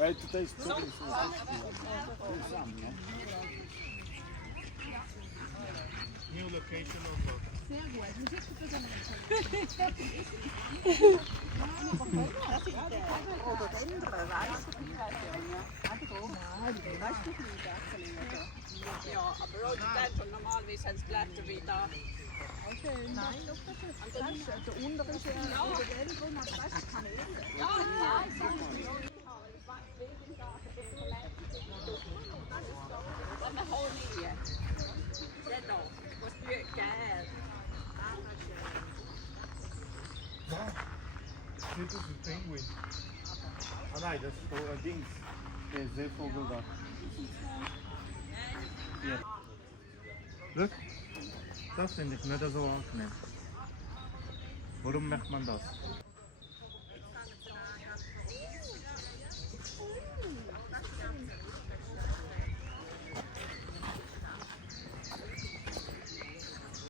Ej, tutaj jest co? Ten sam, nie? New location of Ja, aber Roger schon normalerweise haben sie Blätter wie da. Nein, der untere ist ja der gelbe und das ist Kanäle. Ja, Wat een honing. Let op, wat weer geil. Dit is een penguin. Ah nein, das ist so ein Dings. Der Seevogel da. Hier. Look, das finde ich nicht so angenehm. Warum macht man das?